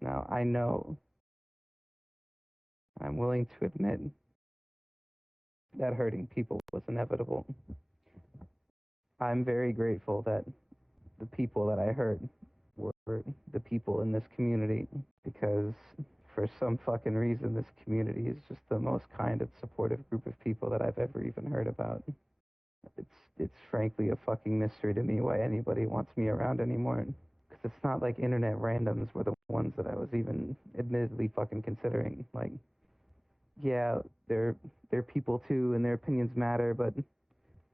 Now, I know, I'm willing to admit that hurting people was inevitable. I'm very grateful that the people that I hurt were the people in this community, because for some fucking reason, this community is just the most kind and supportive group of people that I've ever even heard about. It's it's frankly a fucking mystery to me why anybody wants me around anymore. Because it's not like internet randoms were the ones that I was even admittedly fucking considering. Like, yeah, they're people too, and their opinions matter, but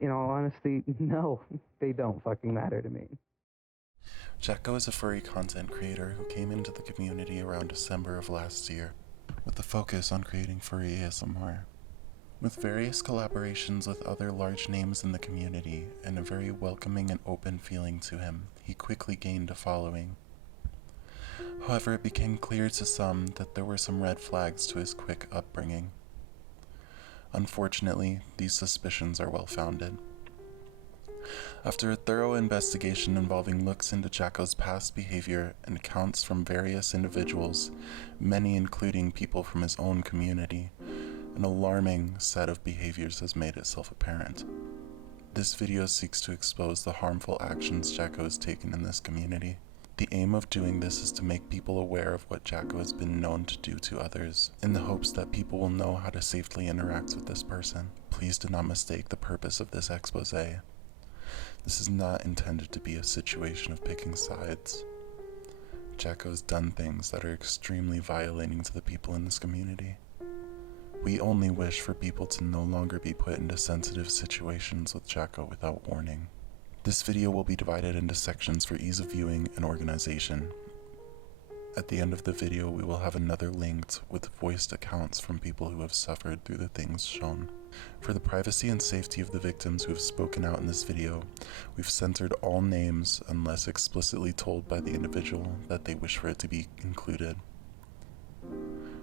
in all honesty, no, they don't fucking matter to me. Jacko is a furry content creator who came into the community around December of last year, with a focus on creating furry ASMR. With various collaborations with other large names in the community and a very welcoming and open feeling to him, he quickly gained a following. However, it became clear to some that there were some red flags to his quick upbringing. Unfortunately, these suspicions are well founded. After a thorough investigation involving looks into Jacko's past behavior and accounts from various individuals, many including people from his own community, an alarming set of behaviors has made itself apparent. This video seeks to expose the harmful actions Jacko has taken in this community. The aim of doing this is to make people aware of what Jacko has been known to do to others, in the hopes that people will know how to safely interact with this person. Please do not mistake the purpose of this expose. This is not intended to be a situation of picking sides. Jacko has done things that are extremely violating to the people in this community. We only wish for people to no longer be put into sensitive situations with Jacko without warning. This video will be divided into sections for ease of viewing and organization. At the end of the video, we will have another linked with voiced accounts from people who have suffered through the things shown. For the privacy and safety of the victims who have spoken out in this video, we've censored all names unless explicitly told by the individual that they wish for it to be included.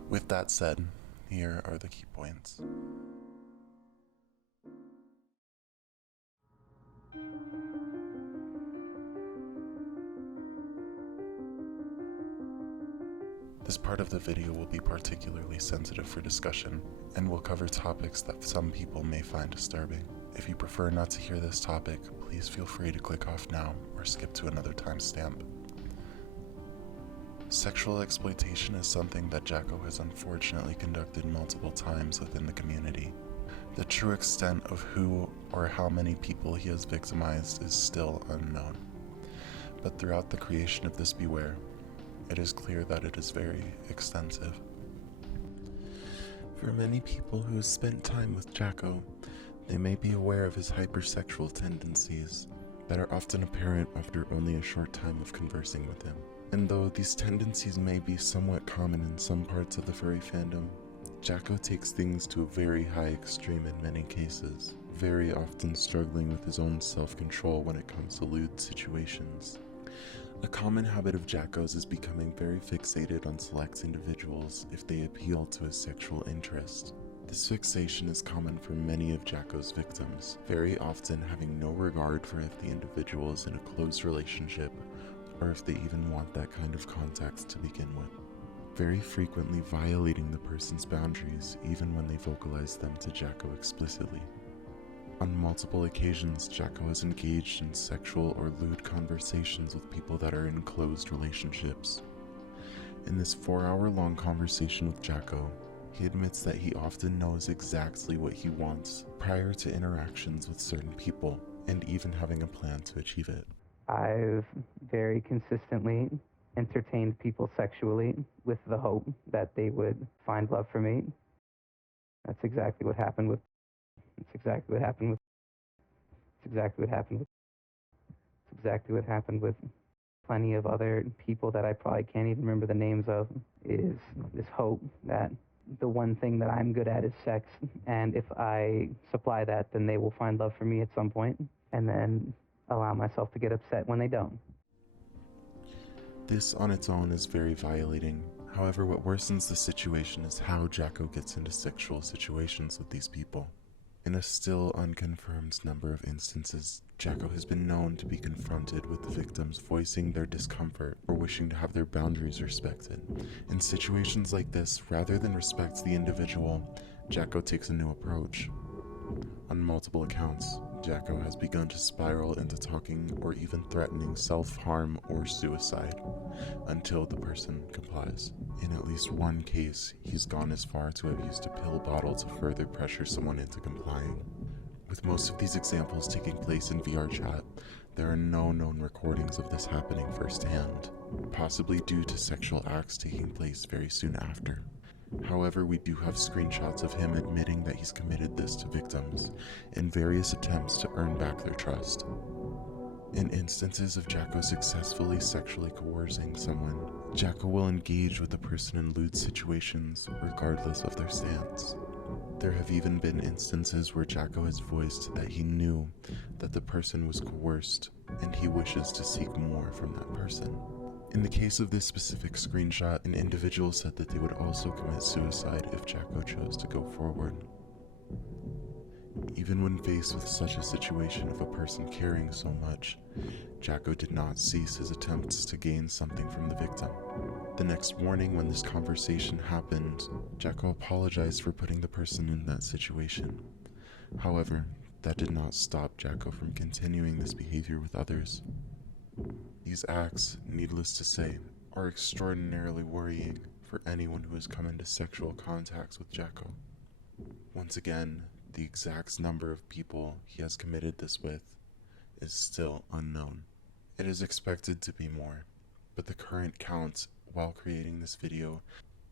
With that said, here are the key points. This part of the video will be particularly sensitive for discussion, and will cover topics that some people may find disturbing. If you prefer not to hear this topic, please feel free to click off now or skip to another timestamp. Sexual exploitation is something that Jacko has unfortunately conducted multiple times within the community. The true extent of who or how many people he has victimized is still unknown. But throughout the creation of this Beware, it is clear that it is very extensive. For many people who have spent time with Jacko, they may be aware of his hypersexual tendencies that are often apparent after only a short time of conversing with him. And though these tendencies may be somewhat common in some parts of the furry fandom, Jacko takes things to a very high extreme in many cases, very often struggling with his own self-control when it comes to lewd situations. A common habit of Jacko's is becoming very fixated on select individuals if they appeal to his sexual interest. This fixation is common for many of Jacko's victims, very often having no regard for if the individual is in a close relationship or if they even want that kind of contact to begin with. Very frequently violating the person's boundaries even when they vocalize them to Jacko explicitly. On multiple occasions, Jacko has engaged in sexual or lewd conversations with people that are in closed relationships. In this 4-hour-long conversation with Jacko, he admits that he often knows exactly what he wants prior to interactions with certain people, and even having a plan to achieve it. I've very consistently entertained people sexually with the hope that they would find love for me. That's exactly what happened with. It's exactly what happened with. It's exactly what happened with. It's exactly what happened with plenty of other people that I probably can't even remember the names of. Is this hope that the one thing that I'm good at is sex, and if I supply that, then they will find love for me at some point, and then allow myself to get upset when they don't. This on its own is very violating. However, what worsens the situation is how Jacko gets into sexual situations with these people. In a still unconfirmed number of instances, Jacko has been known to be confronted with the victims voicing their discomfort or wishing to have their boundaries respected. In situations like this, rather than respect the individual, Jacko takes a new approach. On multiple accounts, Jacko has begun to spiral into talking or even threatening self-harm or suicide until the person complies. In at least one case, he's gone as far to have used a pill bottle to further pressure someone into complying. With most of these examples taking place in VR chat, there are no known recordings of this happening firsthand, possibly due to sexual acts taking place very soon after. However, we do have screenshots of him admitting that he's committed this to victims in various attempts to earn back their trust. In instances of Jacko successfully sexually coercing someone, Jacko will engage with the person in lewd situations regardless of their stance. There have even been instances where Jacko has voiced that he knew that the person was coerced and he wishes to seek more from that person. In the case of this specific screenshot, an individual said that they would also commit suicide if Jacko chose to go forward. Even when faced with such a situation of a person caring so much, Jacko did not cease his attempts to gain something from the victim. The next morning when this conversation happened, Jacko apologized for putting the person in that situation. However, that did not stop Jacko from continuing this behavior with others. These acts, needless to say, are extraordinarily worrying for anyone who has come into sexual contacts with Jacko. Once again, the exact number of people he has committed this with is still unknown. It is expected to be more, but the current count while creating this video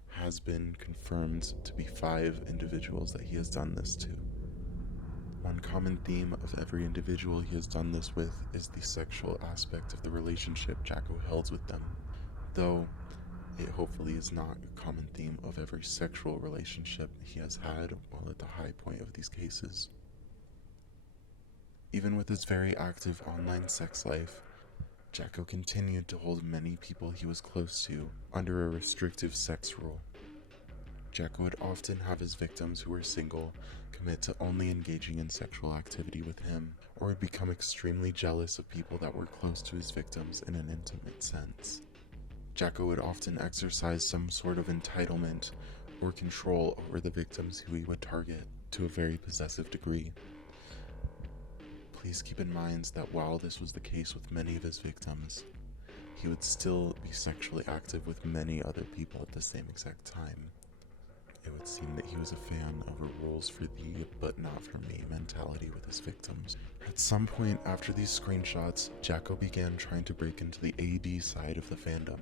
has been confirmed to be 5 individuals that he has done this to. One common theme of every individual he has done this with is the sexual aspect of the relationship Jacko held with them, though it hopefully is not a common theme of every sexual relationship he has had while at the high point of these cases. Even with his very active online sex life, Jacko continued to hold many people he was close to under a restrictive sex rule. Jacko would often have his victims who were single commit to only engaging in sexual activity with him, or would become extremely jealous of people that were close to his victims in an intimate sense. Jacko would often exercise some sort of entitlement or control over the victims who he would target to a very possessive degree. Please keep in mind that while this was the case with many of his victims, he would still be sexually active with many other people at the same exact time. It would seem that he was a fan of a rules for thee but not for me mentality with his victims. At some point after these screenshots, Jacko began trying to break into the AD side of the fandom.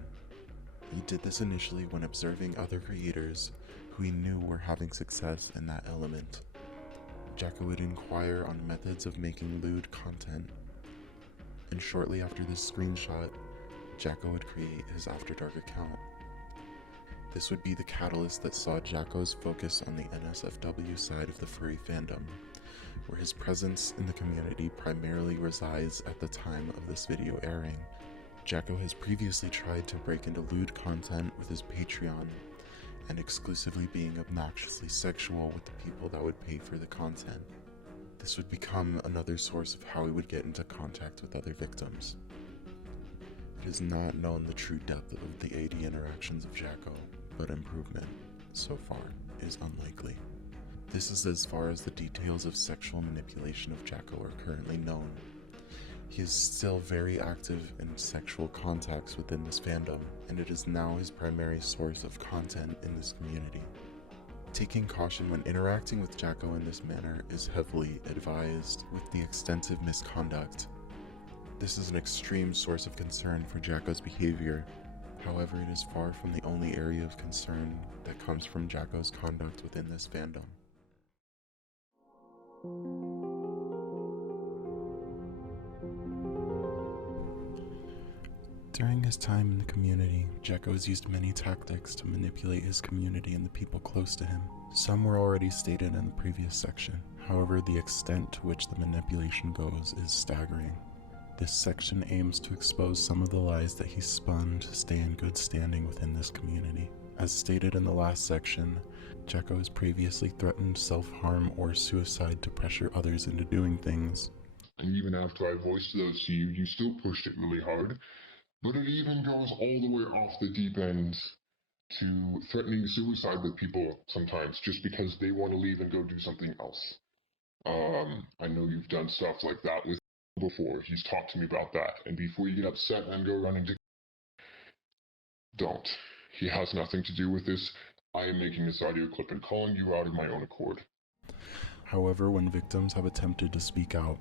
He did this initially when observing other creators who he knew were having success in that element. Jacko would inquire on methods of making lewd content, and shortly after this screenshot, Jacko would create his After Dark account. This would be the catalyst that saw Jacko's focus on the NSFW side of the furry fandom, where his presence in the community primarily resides at the time of this video airing. Jacko has previously tried to break into lewd content with his Patreon, and exclusively being obnoxiously sexual with the people that would pay for the content. This would become another source of how he would get into contact with other victims. It is not known the true depth of the AD interactions of Jacko, but improvement, so far, is unlikely. This is as far as the details of sexual manipulation of Jacko are currently known. He is still very active in sexual contacts within this fandom, and it is now his primary source of content in this community. Taking caution when interacting with Jacko in this manner is heavily advised with the extensive misconduct. This is an extreme source of concern for Jacko's behavior. However, it is far from the only area of concern that comes from Jacko's conduct within this fandom. During his time in the community, Jacko has used many tactics to manipulate his community and the people close to him. Some were already stated in the previous section. However, the extent to which the manipulation goes is staggering. This section aims to expose some of the lies that he spun to stay in good standing within this community. As stated in the last section, Jacko has previously threatened self-harm or suicide to pressure others into doing things. And even after I voiced those to you, you still pushed it really hard. But it even goes all the way off the deep end to threatening suicide with people sometimes just because they want to leave and go do something else. I know you've done stuff like that with before. He's talked to me about that. And before you get upset and go running to... Don't. He has nothing to do with this. I am making this audio clip and calling you out of my own accord. However, when victims have attempted to speak out,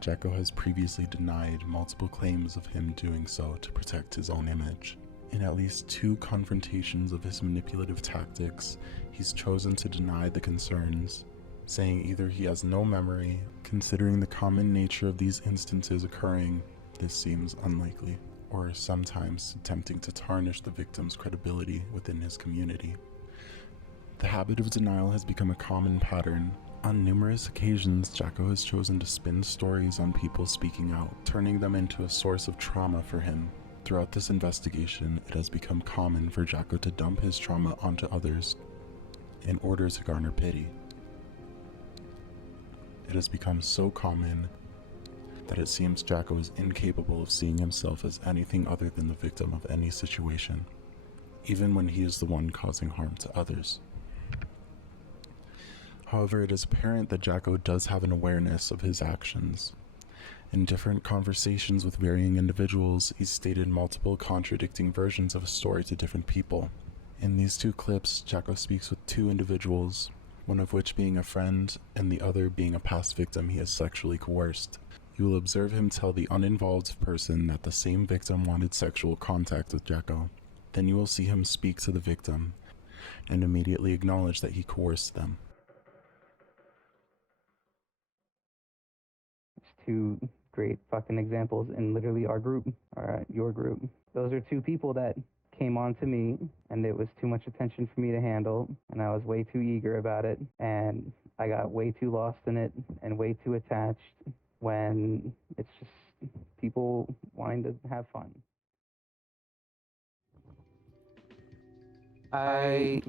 Jacko has previously denied multiple claims of him doing so to protect his own image. In at least 2 confrontations of his manipulative tactics, he's chosen to deny the concerns, saying either he has no memory. Considering the common nature of these instances occurring, this seems unlikely, or sometimes attempting to tarnish the victim's credibility within his community. The habit of denial has become a common pattern. On numerous occasions, Jacko has chosen to spin stories on people speaking out, turning them into a source of trauma for him. Throughout this investigation, it has become common for Jacko to dump his trauma onto others in order to garner pity. It has become so common that it seems Jacko is incapable of seeing himself as anything other than the victim of any situation, even when he is the one causing harm to others. However, it is apparent that Jacko does have an awareness of his actions. In different conversations with varying individuals, he's stated multiple contradicting versions of a story to different people. In these 2 clips, Jacko speaks with 2 individuals, one of which being a friend and the other being a past victim he has sexually coerced. You will observe him tell the uninvolved person that the same victim wanted sexual contact with Jacko. Then you will see him speak to the victim and immediately acknowledge that he coerced them. 2 great fucking examples in literally our group, or your group. Those are 2 people that came on to me, and it was too much attention for me to handle, and I was way too eager about it, and I got way too lost in it and way too attached when it's just people wanting to have fun. I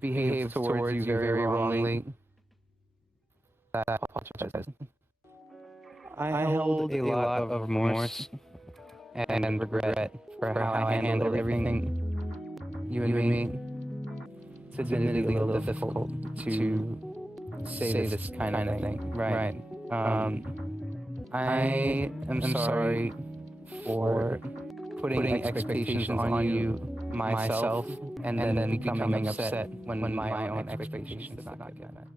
behaved towards you very wrongly. I apologize. I held a lot of remorse and regret for how I handled everything. You and me. It's admittedly a little difficult to say this kind of thing. Right. I am sorry for putting expectations on you myself and then becoming upset when my own expectations did not get met.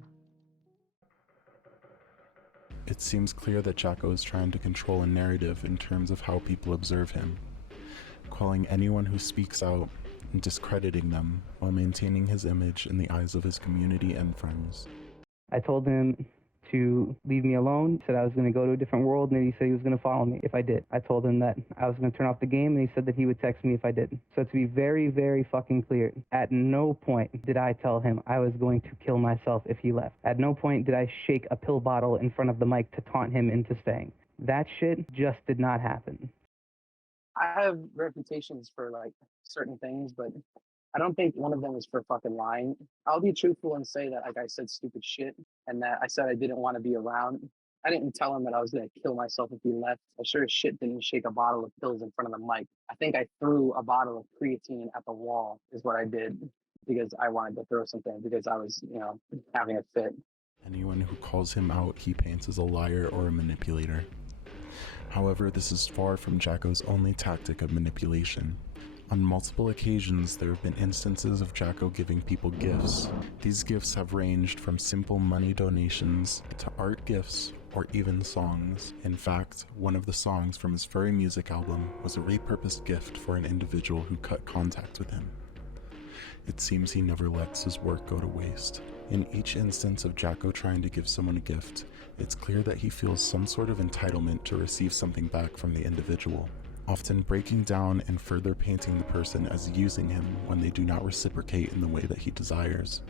It seems clear that Jacko is trying to control a narrative in terms of how people observe him, calling anyone who speaks out and discrediting them while maintaining his image in the eyes of his community and friends. I told him to leave me alone. He said I was going to go to a different world, and then he said he was going to follow me if I did. I told him that I was going to turn off the game, and he said that he would text me if I did. So to be very, very fucking clear, at no point did I tell him I was going to kill myself if he left. At no point did I shake a pill bottle in front of the mic to taunt him into staying. That shit just did not happen. I have reputations for like certain things, but I don't think one of them is for fucking lying. I'll be truthful and say that like I said stupid shit and that I said I didn't want to be around. I didn't tell him that I was going to kill myself if he left. I sure as shit didn't shake a bottle of pills in front of the mic. I think I threw a bottle of creatine at the wall is what I did because I wanted to throw something because I was, having a fit. Anyone who calls him out, he paints as a liar or a manipulator. However, this is far from Jacko's only tactic of manipulation. On multiple occasions, there have been instances of Jacko giving people gifts. These gifts have ranged from simple money donations to art gifts or even songs. In fact, one of the songs from his Furry music album was a repurposed gift for an individual who cut contact with him. It seems he never lets his work go to waste. In each instance of Jacko trying to give someone a gift, it's clear that he feels some sort of entitlement to receive something back from the individual, often breaking down and further painting the person as using him when they do not reciprocate in the way that he desires.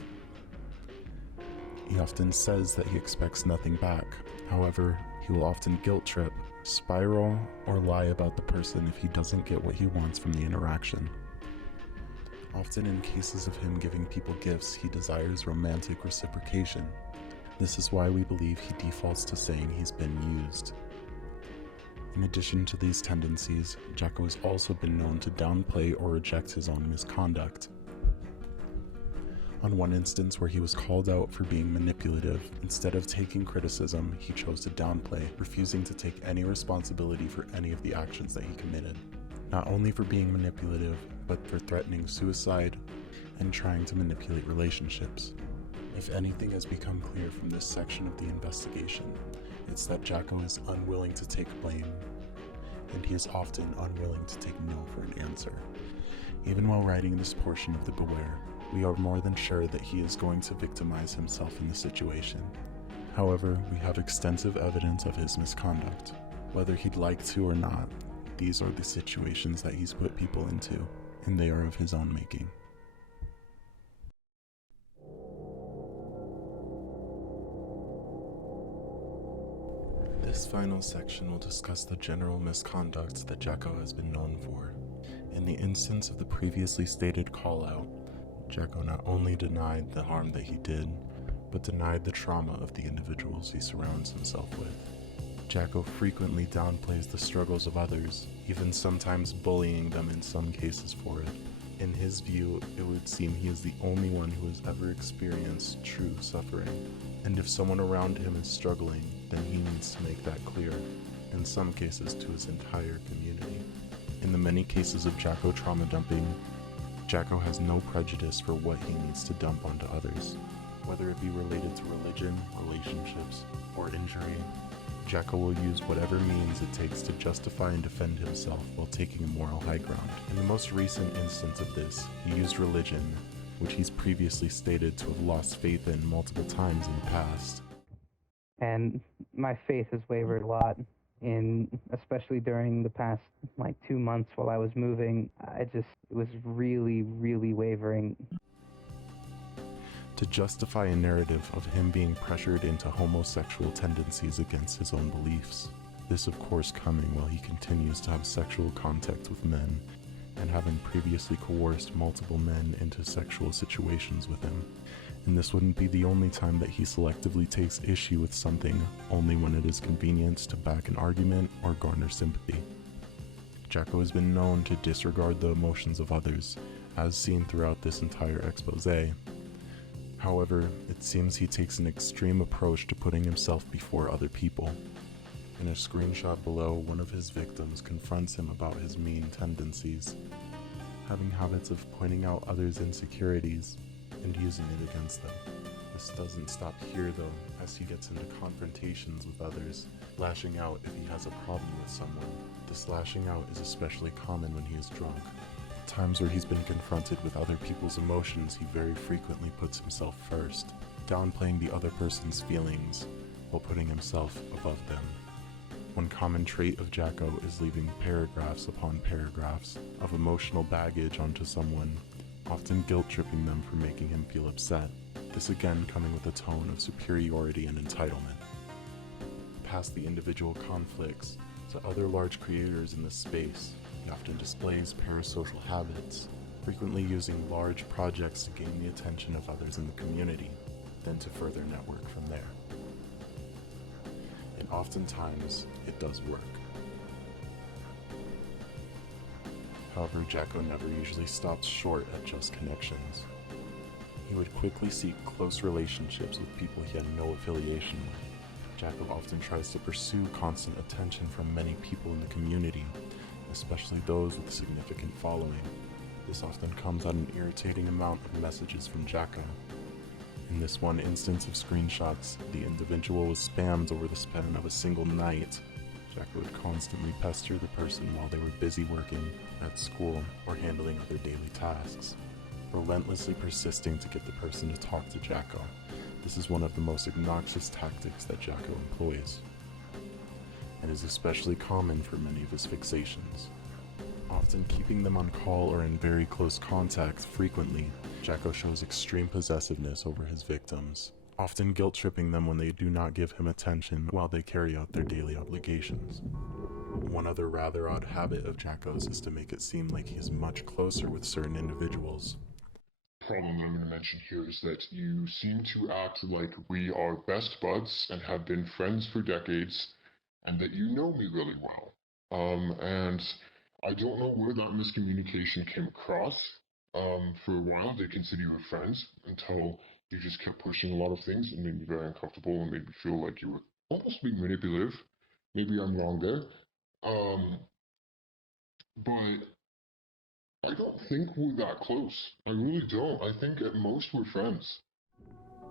He often says that he expects nothing back. However, he will often guilt trip, spiral, or lie about the person if he doesn't get what he wants from the interaction. Often in cases of him giving people gifts, he desires romantic reciprocation. This is why we believe he defaults to saying he's been used. In addition to these tendencies, Jacko has also been known to downplay or reject his own misconduct. On one instance where he was called out for being manipulative, instead of taking criticism, he chose to downplay, refusing to take any responsibility for any of the actions that he committed. Not only for being manipulative, but for threatening suicide and trying to manipulate relationships. If anything has become clear from this section of the investigation, it's that Jacko is unwilling to take blame, and he is often unwilling to take no for an answer. Even while writing this portion of the Beware, we are more than sure that he is going to victimize himself in the situation. However, we have extensive evidence of his misconduct. Whether he'd like to or not, these are the situations that he's put people into, and they are of his own making. This final section will discuss the general misconduct that Jacko has been known for. In the instance of the previously stated call-out, Jacko not only denied the harm that he did, but denied the trauma of the individuals he surrounds himself with. Jacko frequently downplays the struggles of others, even sometimes bullying them in some cases for it. In his view, it would seem he is the only one who has ever experienced true suffering, and if someone around him is struggling, then he needs to make that clear, in some cases to his entire community. In the many cases of Jacko trauma dumping, Jacko has no prejudice for what he needs to dump onto others, whether it be related to religion, relationships, or injury. Jacko will use whatever means it takes to justify and defend himself while taking a moral high ground. In the most recent instance of this, he used religion, which he's previously stated to have lost faith in multiple times in the past. And my faith has wavered a lot, especially during the past 2 months while I was moving. It was really, really wavering. To justify a narrative of him being pressured into homosexual tendencies against his own beliefs. This of course coming while he continues to have sexual contact with men, and having previously coerced multiple men into sexual situations with him. And this wouldn't be the only time that he selectively takes issue with something only when it is convenient to back an argument or garner sympathy. Jacko has been known to disregard the emotions of others, as seen throughout this entire expose. However, it seems he takes an extreme approach to putting himself before other people. In a screenshot below, one of his victims confronts him about his mean tendencies, having habits of pointing out others' insecurities and using it against them. This doesn't stop here though, as he gets into confrontations with others, lashing out if he has a problem with someone. This lashing out is especially common when he is drunk. Times where he's been confronted with other people's emotions, he very frequently puts himself first, downplaying the other person's feelings while putting himself above them. One common trait of Jacko is leaving paragraphs upon paragraphs of emotional baggage onto someone, often guilt-tripping them for making him feel upset. This again coming with a tone of superiority and entitlement. Past the individual conflicts to other large creators in this space, he often displays parasocial habits, frequently using large projects to gain the attention of others in the community, then to further network from there. And oftentimes, it does work. However, Jacko never usually stops short at just connections. He would quickly seek close relationships with people he had no affiliation with. Jacko often tries to pursue constant attention from many people in the community, especially those with a significant following. This often comes at an irritating amount of messages from Jacko. In this one instance of screenshots, the individual was spammed over the span of a single night. Jacko would constantly pester the person while they were busy working at school or handling other daily tasks, relentlessly persisting to get the person to talk to Jacko. This is one of the most obnoxious tactics that Jacko employs, and is especially common for many of his fixations. Often keeping them on call or in very close contact frequently, Jacko shows extreme possessiveness over his victims, often guilt-tripping them when they do not give him attention while they carry out their daily obligations. One other rather odd habit of Jacko's is to make it seem like he is much closer with certain individuals. Problem that I'm going to mention here is that you seem to act like we are best buds and have been friends for decades, and that you know me really well. And I don't know where that miscommunication came across. For a while, they considered you were friends until you just kept pushing a lot of things and made me very uncomfortable and made me feel like you were almost being manipulative. Maybe I'm wrong there. But I don't think we're that close. I really don't. I think at most we're friends.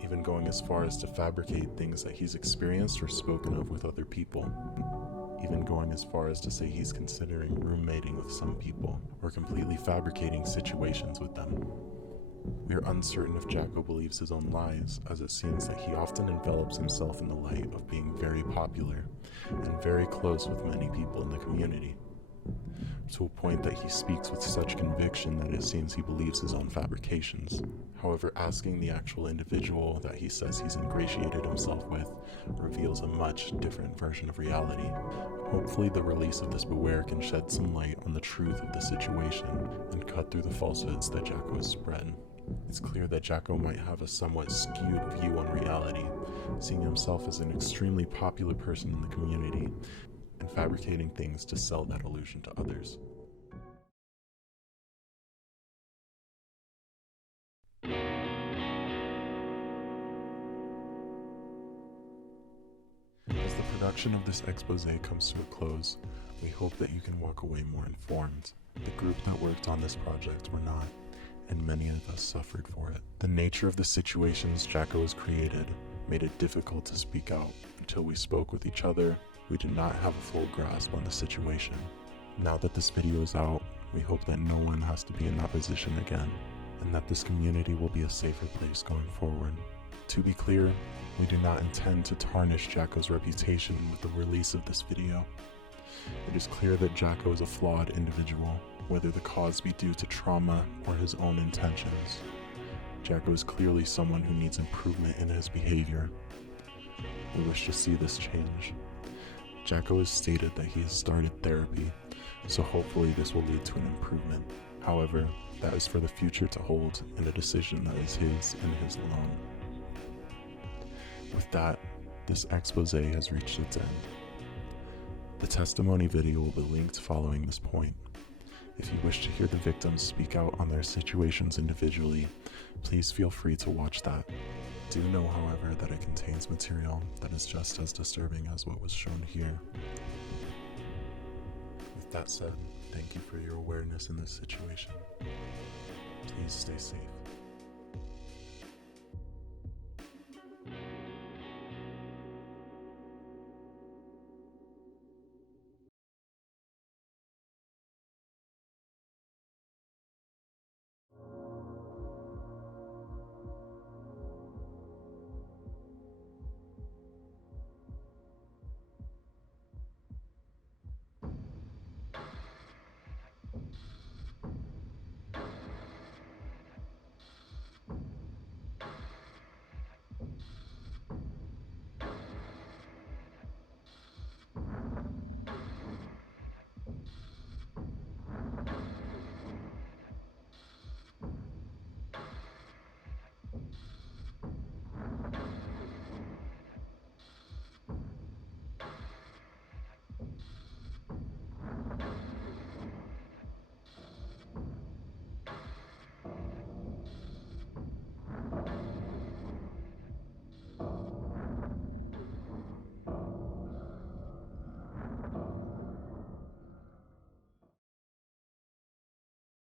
Even going as far as to fabricate things that he's experienced or spoken of with other people. Even going as far as to say he's considering roommating with some people, or completely fabricating situations with them. We are uncertain if Jacko believes his own lies, as it seems that he often envelops himself in the light of being very popular, and very close with many people in the community, to a point that he speaks with such conviction that it seems he believes his own fabrications. However, asking the actual individual that he says he's ingratiated himself with reveals a much different version of reality. Hopefully the release of this beware can shed some light on the truth of the situation and cut through the falsehoods that Jacko has spread. It's clear that Jacko might have a somewhat skewed view on reality, seeing himself as an extremely popular person in the community and fabricating things to sell that illusion to others. As the production of this expose comes to a close, we hope that you can walk away more informed. The group that worked on this project were not, and many of us suffered for it. The nature of the situations Jacko has created made it difficult to speak out. Until we spoke with each other, we did not have a full grasp on the situation. Now that this video is out, we hope that no one has to be in that position again, and that this community will be a safer place going forward. To be clear, we do not intend to tarnish Jacko's reputation with the release of this video. It is clear that Jacko is a flawed individual, whether the cause be due to trauma or his own intentions. Jacko is clearly someone who needs improvement in his behavior. We wish to see this change. Jacko has stated that he has started therapy, so hopefully this will lead to an improvement. However, that is for the future to hold, and a decision that is his and his alone. With that, this expose has reached its end. The testimony video will be linked following this point. If you wish to hear the victims speak out on their situations individually, please feel free to watch that. Do know, however, that it contains material that is just as disturbing as what was shown here. With that said, thank you for your awareness in this situation. Please stay safe.